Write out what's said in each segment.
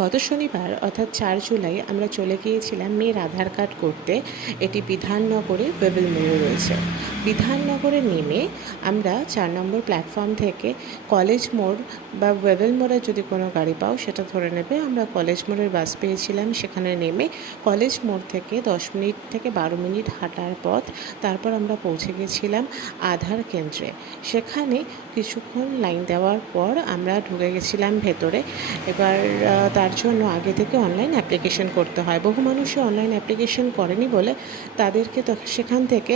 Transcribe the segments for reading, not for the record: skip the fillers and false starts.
গত শনিবার অর্থাৎ 4 জুলাই আমরা চলে গিয়েছিলাম মেয়ের আধার কার্ড করতে। এটি বিধাননগরে ওয়েবেল মোড়ে রয়েছে। বিধাননগরে নেমে আমরা 4 নম্বর প্ল্যাটফর্ম থেকে কলেজ মোড় বা ওয়েবেল মোড়ে যদি কোনো গাড়ি পাও সেটা ধরে নেবে। আমরা কলেজ মোড়ের বাস পেয়েছিলাম। সেখানে নেমে কলেজ মোড় থেকে 10 মিনিট থেকে 12 মিনিট হাঁটার পথ। তারপর আমরা পৌঁছে গেছিলাম আধার কেন্দ্রে। সেখানে কিছুক্ষণ লাইন দেওয়ার পর আমরা ঢুকে গেছিলাম ভেতরে। এবার তার জন্য আগে থেকে অনলাইন অ্যাপ্লিকেশন করতে হয়। বহু মানুষই অনলাইন অ্যাপ্লিকেশন করেনি বলে তাদেরকে সেখান থেকে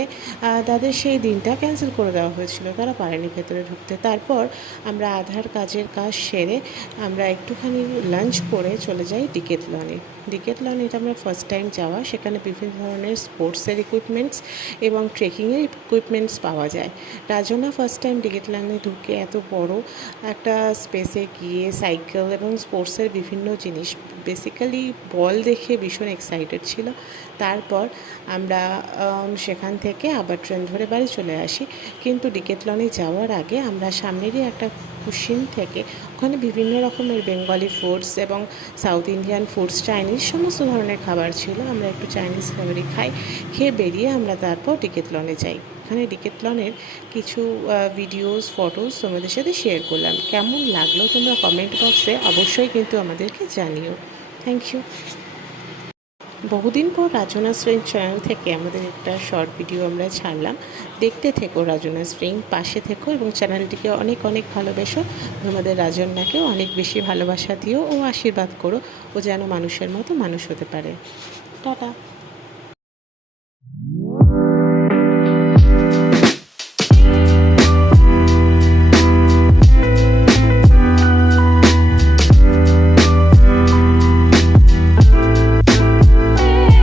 তাদের সেই দিনটা ক্যান্সেল করে দেওয়া হয়েছিল। তারা পারেনি ভেতরে ঢুকতে। তারপর আমরা আধার কাজের কাজ সেরে আমরা একটুখানি লাঞ্চ করে চলে যাই ডিকেথলনে। ডিকেথলন এটা আমরা ফার্স্ট টাইম যাওয়া। সেখানে বিভিন্ন ধরনের স্পোর্টসের ইকুইপমেন্টস এবং ট্রেকিংয়ের ইকুইপমেন্টস পাওয়া যায়। তার জন্য ফার্স্ট টাইম ডিকেথলনে ঢুকে এত বড় একটা স্পেসে গিয়ে সাইকেল এবং স্পোর্টসের বিভিন্ন জিনিস, বেসিক্যালি বল দেখে ভীষণ এক্সাইটেড ছিল। তারপর আমরা সেখান থেকে আবার ট্রেন ধরে বাড়ি চলে আসি। কিন্তু ডিকেথলনে যাওয়ার আগে আমরা সামনেরই একটা কুশিন থেকে ওখানে বিভিন্ন রকমের বেঙ্গলি ফুডস এবং সাউথ ইন্ডিয়ান ফুডস, চাইনিজ সমস্ত ধরনের খাবার ছিল। আমরা একটু চাইনিজ খাবারই খেয়ে বেরিয়ে আমরা তারপর ডিকেথলনে যাই। এখানে ডিকেথলনের কিছু ভিডিওস, ফটোস তোমাদের সাথে শেয়ার করলাম। কেমন লাগলো তোমরা কমেন্ট বক্সে অবশ্যই কিন্তু আমাদেরকে জানিও। Thank you. বহুদিন পর রাজনা স্প্রিং চ্যানেল থেকে আমাদের একটা শর্ট ভিডিও আমরা ছাড়লাম। দেখতে থেকো রাজনা স্প্রিং, পাশে থেকো এবং চ্যানেলটিকে অনেক অনেক ভালোবেসো। তোমাদের রাজন্যাকেও অনেক বেশি ভালোবাসা দিও ও আশীর্বাদ করো ও যেন মানুষের মতো মানুষ হতে পারে। টাটা।